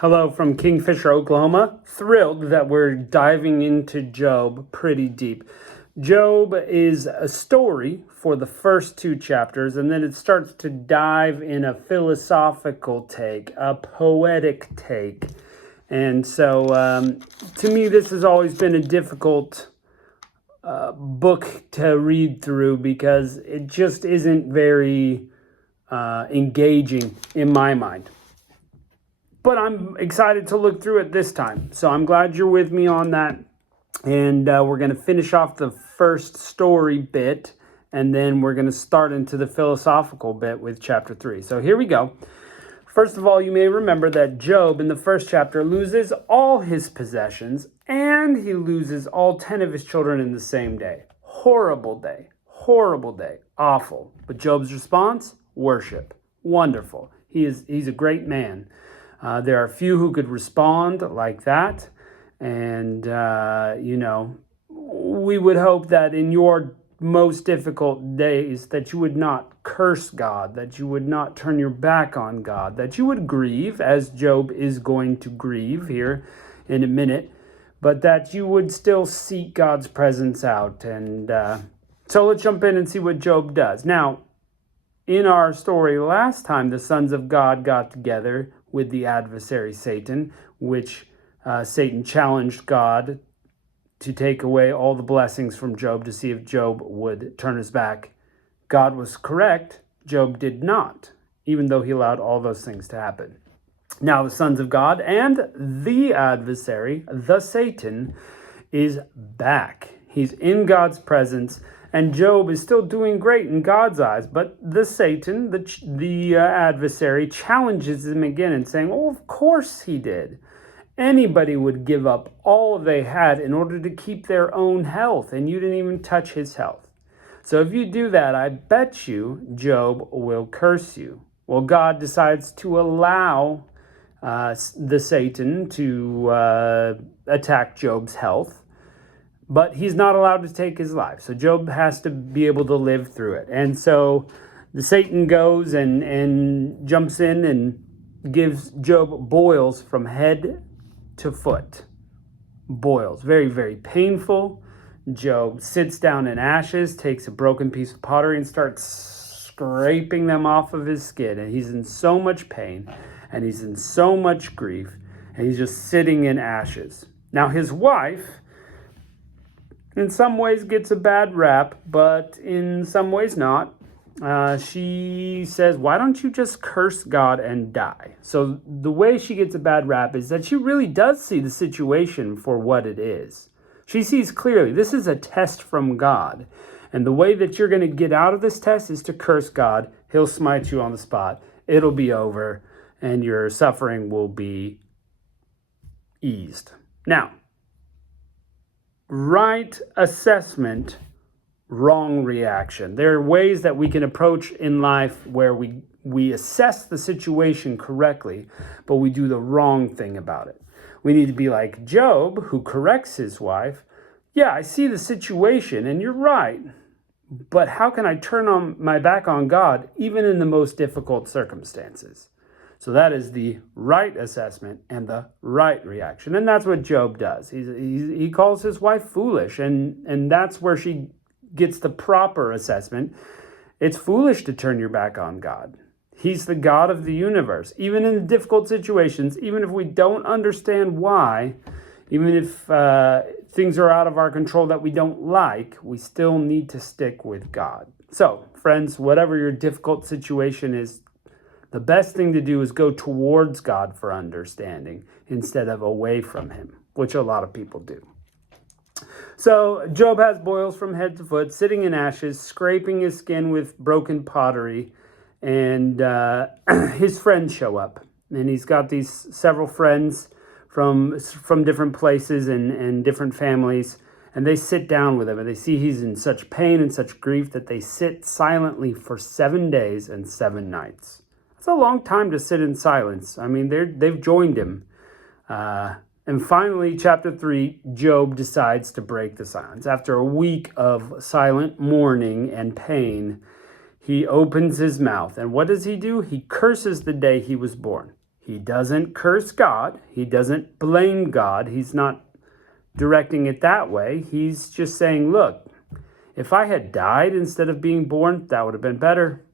Hello from Kingfisher, Oklahoma. Thrilled that we're diving into Job pretty deep. Job is a story for the first two chapters, and then it starts to dive in a philosophical take, a poetic take. And so, to me, this has always been a difficult book to read through because it just isn't very engaging in my mind. But I'm excited to look through it this time. So I'm glad you're with me on that. And we're going to finish off the first story bit, and then we're going to start into the philosophical bit with chapter 3. So here we go. First of all, you may remember that Job in the first chapter loses all his possessions, and he loses all 10 of his children in the same day. Horrible day. Horrible day. Awful. But Job's response? Worship. Wonderful. He's a great man. There are few who could respond like that. And, we would hope that in your most difficult days that you would not curse God, that you would not turn your back on God, that you would grieve, as Job is going to grieve here in a minute, but that you would still seek God's presence out. And so let's jump in and see what Job does. Now, in our story last time, the sons of God got together with the adversary Satan, which Satan challenged God to take away all the blessings from Job to see if Job would turn his back. God was correct. Job did not, even though he allowed all those things to happen. Now the sons of God and the adversary, the Satan, is back. He's in God's presence, and Job is still doing great in God's eyes. But the Satan, the adversary, challenges him again and saying, "Oh, of course he did. Anybody would give up all they had in order to keep their own health, and you didn't even touch his health. So if you do that, I bet you Job will curse you." Well, God decides to allow the Satan to attack Job's health, but he's not allowed to take his life. So Job has to be able to live through it. And so the Satan goes and jumps in and gives Job boils from head to foot. Boils. Very, very painful. Job sits down in ashes, takes a broken piece of pottery and starts scraping them off of his skin. And he's in so much pain and he's in so much grief and he's just sitting in ashes. Now his wife, in some ways, gets a bad rap, but in some ways not. She says, "Why don't you just curse God and die?" So the way she gets a bad rap is that she really does see the situation for what it is. She sees clearly this is a test from God. And the way that you're going to get out of this test is to curse God. He'll smite you on the spot. It'll be over. And your suffering will be eased. Now, right assessment, wrong reaction. There are ways that we can approach in life where we assess the situation correctly, but we do the wrong thing about it. We need to be like Job, who corrects his wife. "Yeah, I see the situation and you're right, but how can I turn on my back on God even in the most difficult circumstances?" So that is the right assessment and the right reaction. And that's what Job does. He calls his wife foolish, and that's where she gets the proper assessment. It's foolish to turn your back on God. He's the God of the universe. Even in difficult situations, even if we don't understand why, even if things are out of our control that we don't like, we still need to stick with God. So, friends, whatever your difficult situation is, the best thing to do is go towards God for understanding instead of away from him, which a lot of people do. So Job has boils from head to foot, sitting in ashes, scraping his skin with broken pottery, and his friends show up. And he's got these several friends from different places and different families, and they sit down with him, and they see he's in such pain and such grief that they sit silently for 7 days and 7 nights. It's a long time to sit in silence. I mean, they've joined him. And finally, chapter 3, Job decides to break the silence. After a week of silent mourning and pain, he opens his mouth. And what does he do? He curses the day he was born. He doesn't curse God. He doesn't blame God. He's not directing it that way. He's just saying, look, if I had died instead of being born, that would have been better.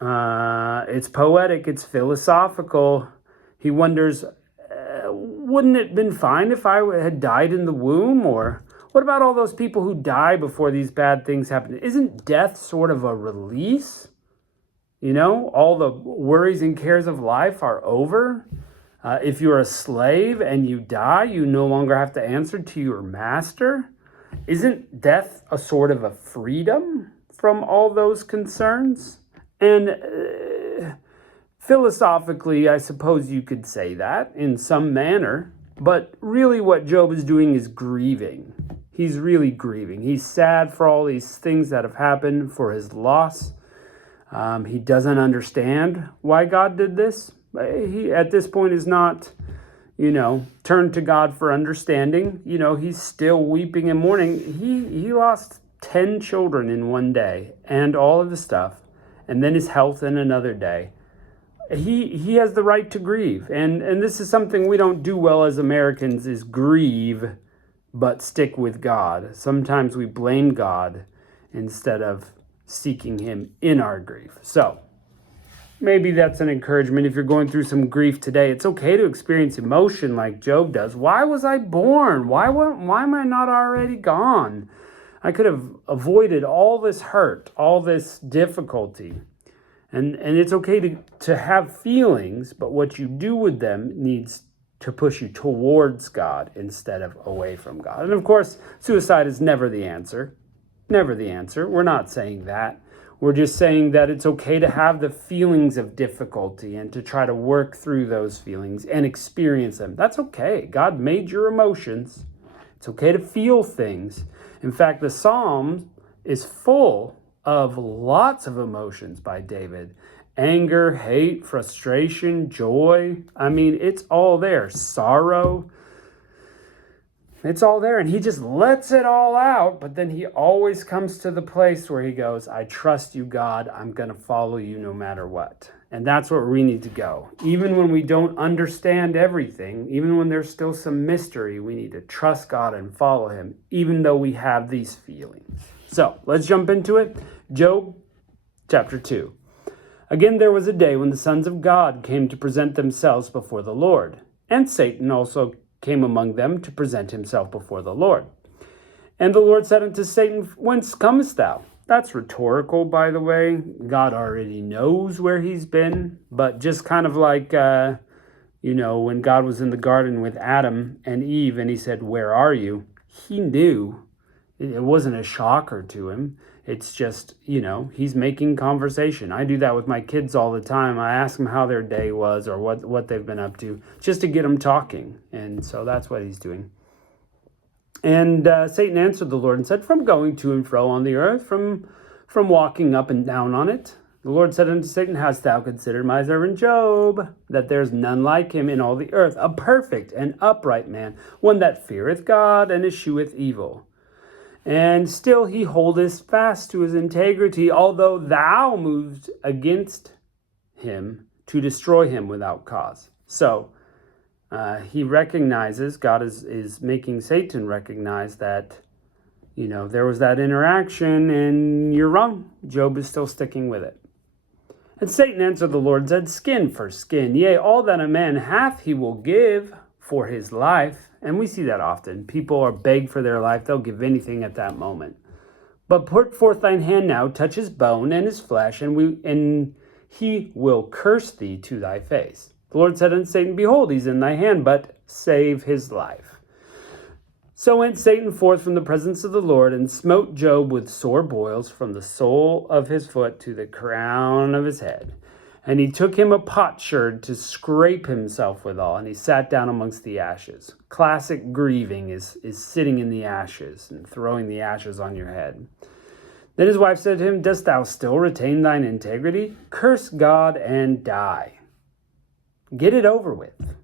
It's poetic. It's philosophical. He wonders, wouldn't it have been fine if I had died in the womb? Or what about all those people who die before these bad things happen? Isn't death sort of a release? You know, all the worries and cares of life are over. If you're a slave and you die, you no longer have to answer to your master. Isn't death a sort of a freedom from all those concerns? And philosophically, I suppose you could say that in some manner. But really what Job is doing is grieving. He's really grieving. He's sad for all these things that have happened, for his loss. He doesn't understand why God did this. He, at this point, is not, turned to God for understanding. He's still weeping and mourning. He lost 10 children in one day and all of the stuff, and then his health in another day. He has the right to grieve. And this is something we don't do well as Americans, is grieve, but stick with God. Sometimes we blame God instead of seeking him in our grief. So maybe that's an encouragement. If you're going through some grief today, it's okay to experience emotion like Job does. Why was I born? Why am I not already gone? I could have avoided all this hurt, all this difficulty. And it's okay to have feelings, but what you do with them needs to push you towards God instead of away from God. And of course, suicide is never the answer. Never the answer. We're not saying that. We're just saying that it's okay to have the feelings of difficulty and to try to work through those feelings and experience them. That's okay. God made your emotions. It's okay to feel things. In fact, the Psalm is full of lots of emotions by David. Anger, hate, frustration, joy. I mean, it's all there. Sorrow. It's all there, and he just lets it all out, but then he always comes to the place where he goes, I trust you, God. I'm going to follow you no matter what. And that's where we need to go. Even when we don't understand everything, even when there's still some mystery, we need to trust God and follow him, even though we have these feelings. So let's jump into it. Job chapter 2. Again, there was a day when the sons of God came to present themselves before the Lord, and Satan also came among them to present himself before the Lord. And the Lord said unto Satan, Whence comest thou? That's rhetorical, by the way. God already knows where he's been, but just kind of like, when God was in the garden with Adam and Eve, and he said, Where are you? He knew. It wasn't a shocker to him. It's just, he's making conversation. I do that with my kids all the time. I ask them how their day was or what they've been up to, just to get them talking. And so that's what he's doing. And Satan answered the Lord and said, From going to and fro on the earth, from walking up and down on it. The Lord said unto Satan, Hast thou considered my servant Job, that there is none like him in all the earth, a perfect and upright man, one that feareth God and escheweth evil? And still he holdeth fast to his integrity, although thou moved against him to destroy him without cause. So he recognizes, God is making Satan recognize that, there was that interaction and you're wrong. Job is still sticking with it. And Satan answered the Lord and said, Skin for skin, yea, all that a man hath he will give for his life. And we see that often. People are begged for their life. They'll give anything at that moment. But put forth thine hand now, touch his bone and his flesh, and he will curse thee to thy face. The Lord said unto Satan, Behold, he's in thy hand, but save his life. So went Satan forth from the presence of the Lord, and smote Job with sore boils from the sole of his foot to the crown of his head. And he took him a potsherd to scrape himself withal, and he sat down amongst the ashes. Classic grieving is sitting in the ashes and throwing the ashes on your head. Then his wife said to him, Dost thou still retain thine integrity? Curse God and die. Get it over with.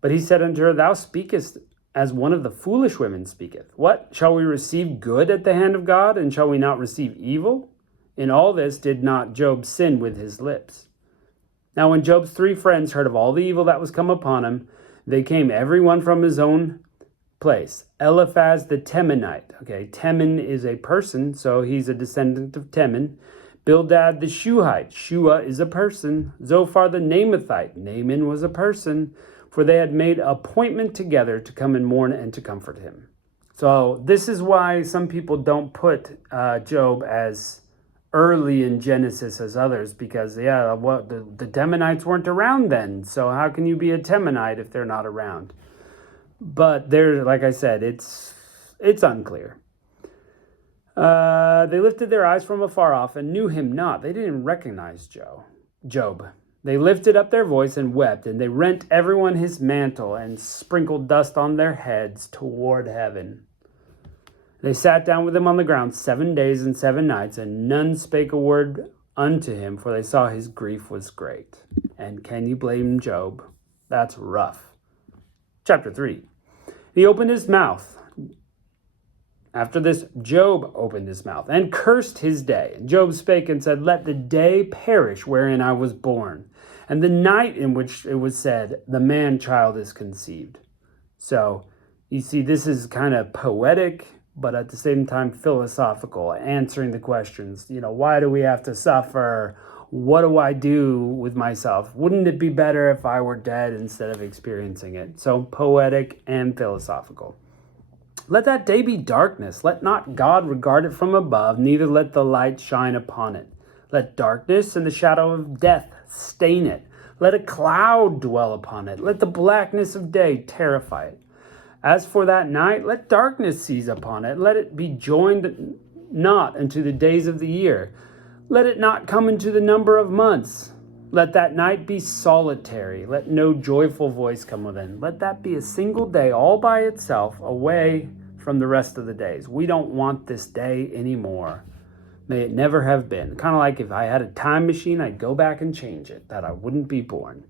But he said unto her, Thou speakest as one of the foolish women speaketh. What? Shall we receive good at the hand of God, and shall we not receive evil? In all this did not Job sin with his lips. Now when Job's 3 friends heard of all the evil that was come upon him, they came every one from his own place. Eliphaz the Temanite. Okay, Teman is a person, so he's a descendant of Teman. Bildad the Shuhite. Shua is a person. Zophar the Naamathite. Naaman was a person. For they had made appointment together to come and mourn and to comfort him. So this is why some people don't put Job as early in Genesis as others, because the Temanites weren't around then. So how can you be a Temanite if they're not around? But there, like I said, it's unclear. They lifted their eyes from afar off and knew him not. They didn't recognize Job. They lifted up their voice and wept, and they rent everyone his mantle and sprinkled dust on their heads toward heaven. They sat down with him on the ground 7 days and 7 nights, and none spake a word unto him, for they saw his grief was great. And can you blame Job? That's rough. Chapter 3. He opened his mouth. After this, Job opened his mouth and cursed his day. And Job spake and said, Let the day perish wherein I was born, and the night in which it was said, The man-child is conceived. So, you see, this is kind of poetic, but at the same time philosophical, answering the questions, why do we have to suffer? What do I do with myself? Wouldn't it be better if I were dead instead of experiencing it? So poetic and philosophical. Let that day be darkness. Let not God regard it from above, neither let the light shine upon it. Let darkness and the shadow of death stain it. Let a cloud dwell upon it. Let the blackness of day terrify it. As for that night, let darkness seize upon it. Let it be joined not unto the days of the year. Let it not come into the number of months. Let that night be solitary. Let no joyful voice come within. Let that be a single day all by itself, away from the rest of the days. We don't want this day anymore. May it never have been. Kind of like if I had a time machine, I'd go back and change it, that I wouldn't be born.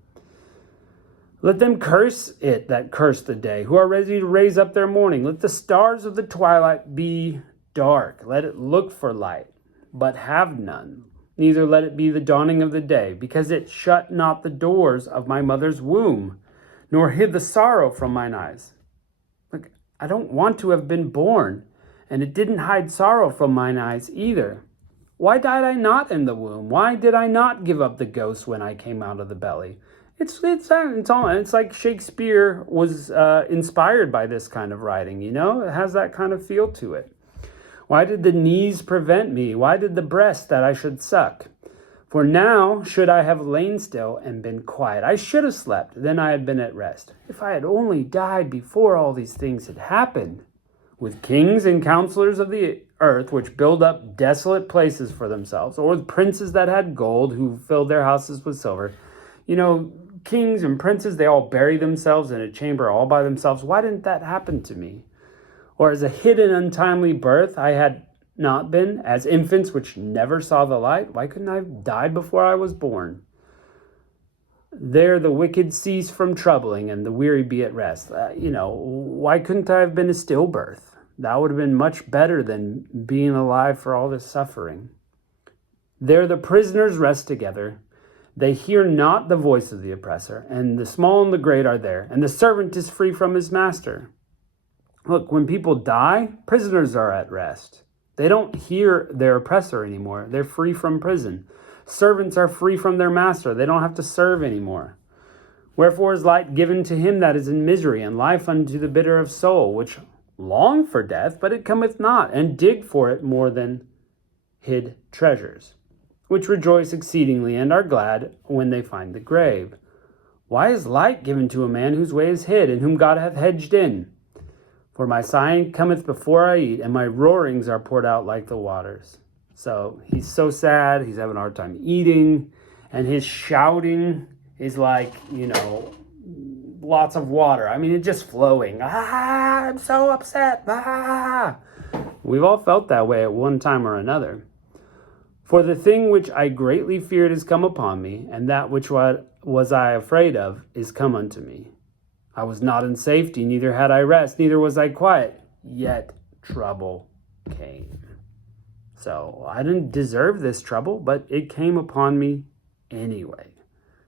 Let them curse it that curse the day, who are ready to raise up their mourning. Let the stars of the twilight be dark. Let it look for light, but have none. Neither let it be the dawning of the day, because it shut not the doors of my mother's womb, nor hid the sorrow from mine eyes. Look, I don't want to have been born, and it didn't hide sorrow from mine eyes either. Why died I not in the womb? Why did I not give up the ghost when I came out of the belly? It's like Shakespeare was inspired by this kind of writing, It has that kind of feel to it. Why did the knees prevent me? Why did the breast that I should suck? For now should I have lain still and been quiet. I should have slept, then I had been at rest. If I had only died before all these things had happened. With kings and counselors of the earth, which build up desolate places for themselves, or with princes that had gold, who filled their houses with silver. Kings and princes, they all bury themselves in a chamber all by themselves. Why didn't that happen to me? Or as a hidden untimely birth I had not been, as infants which never saw the light? Why couldn't I have died before I was born? There the wicked cease from troubling, and the weary be at rest. Why couldn't I have been a stillbirth? That would have been much better than being alive for all this suffering. There the prisoners rest together. They hear not the voice of the oppressor, and the small and the great are there, and the servant is free from his master. Look, when people die, prisoners are at rest. They don't hear their oppressor anymore. They're free from prison. Servants are free from their master. They don't have to serve anymore. Wherefore is light given to him that is in misery, and life unto the bitter of soul, which long for death, but it cometh not, and dig for it more than hid treasures, which rejoice exceedingly and are glad when they find the grave. Why is light given to a man whose way is hid, and whom God hath hedged in? For my sighing cometh before I eat, and my roarings are poured out like the waters. So he's so sad, he's having a hard time eating, and his shouting is like, lots of water. I mean, it's just flowing. I'm so upset. We've all felt that way at one time or another. For the thing which I greatly feared is come upon me, and that which was I afraid of is come unto me. I was not in safety, neither had I rest, neither was I quiet, yet trouble came. So I didn't deserve this trouble, but it came upon me anyway.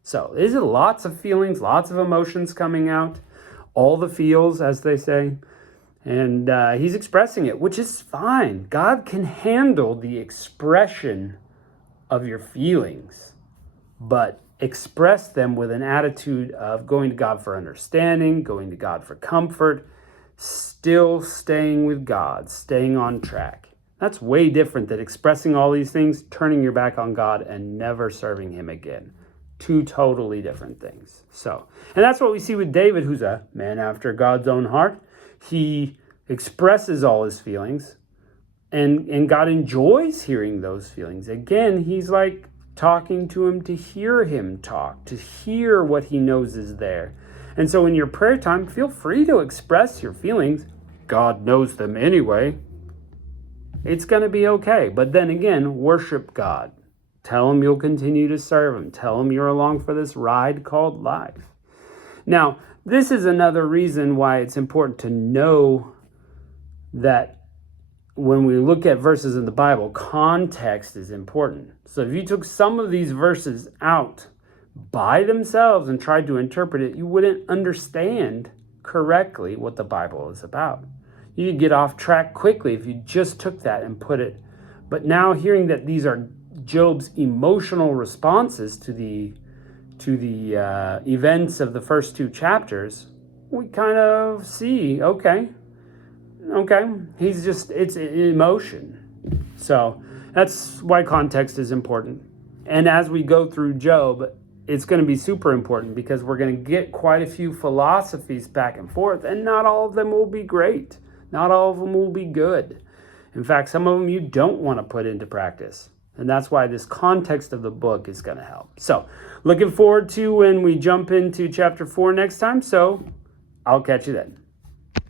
So there's lots of feelings, lots of emotions coming out, all the feels, as they say. And he's expressing it, which is fine. God can handle the expression of your feelings, but express them with an attitude of going to God for understanding, going to God for comfort, still staying with God, staying on track. That's way different than expressing all these things, turning your back on God, and never serving him again. Two totally different things. And that's what we see with David, who's a man after God's own heart. He expresses all his feelings, and God enjoys hearing those feelings. Again, he's like talking to him to hear him talk, to hear what he knows is there. And so in your prayer time, feel free to express your feelings. God knows them anyway. It's going to be okay. But then again, worship God. Tell him you'll continue to serve him. Tell him you're along for this ride called life. Now, this is another reason why it's important to know that when we look at verses in the Bible, context is important. So if you took some of these verses out by themselves and tried to interpret it, you wouldn't understand correctly what the Bible is about. You'd get off track quickly if you just took that and put it. But now hearing that these are Job's emotional responses to the events of the first two chapters, we kind of see, okay, it's emotion. So that's why context is important. And as we go through Job, it's going to be super important because we're going to get quite a few philosophies back and forth, and not all of them will be great. Not all of them will be good. In fact, some of them you don't want to put into practice. And that's why this context of the book is going to help. So, looking forward to when we jump into chapter 4 next time. So, I'll catch you then.